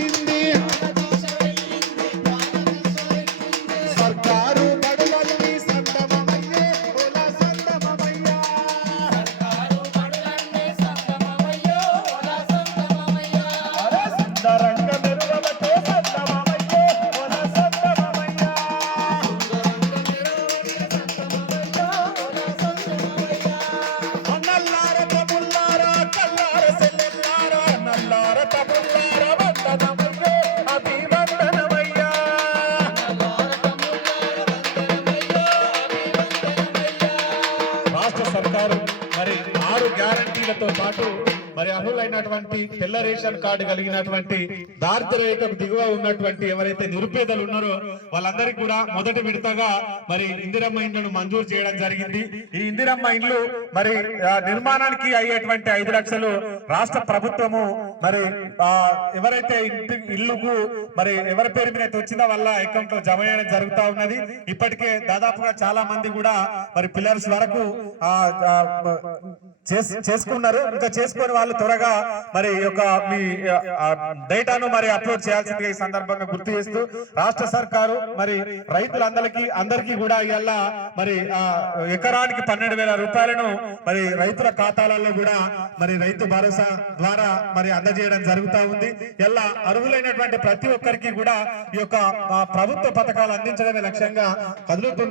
Şimdi రాష్ట్ర సర్కారు మరి ఆరు గ్యారంటీలతో పాటు మరి అర్హులైనటువంటి తెల్ల రేషన్ కార్డు కలిగినటువంటి దారిద్ర్య రేఖకు దిగువ ఉన్నటువంటి ఎవరైతే నిరుపేదలు ఉన్నారో వాళ్ళందరికీ కూడా మొదటి విడతగా మరి ఇందిరమ్మ ఇండ్లను మంజూరు చేయడం జరిగింది. ఈ ఇందిరమ్మ ఇండ్లు మరి నిర్మాణానికి అయ్యేటువంటి ఐదు లక్షలు రాష్ట్ర ప్రభుత్వము మరి ఆ, ఎవరైతే ఇంటి ఇల్లుకు మరి ఎవరి పేరు మీద అయితే వచ్చిందో వాళ్ళ అకౌంట్లో జమ చేయడం జరుగుతా ఉన్నది. ఇప్పటికే దాదాపుగా చాలా మంది కూడా మరి పిల్లర్స్ వరకు ఆ, చేసుకున్నారు. ఇంకా చేసుకునే వాళ్ళు త్వరగా మరి యొక్క మీ డేటాను మరి అప్లోడ్ చేయాల్సిందిగా ఈ సందర్భంగా గుర్తు చేస్తూ రాష్ట్ర సర్కారు మరి రైతులందరికీ అందరికీ కూడా ఇవాళ మరి ఆ, ఎకరానికి పన్నెండు వేల రూపాయలను మరి రైతుల ఖాతాలలో కూడా మరి రైతు భరోసా ద్వారా మరి అందజేయడం జరుగుతా ఉంది. ఇలా అర్హులైనటువంటి ప్రతి ఒక్కరికి కూడా ఈ యొక్క ప్రభుత్వ పథకాలు అందించడమే లక్ష్యంగా కదులుతుందని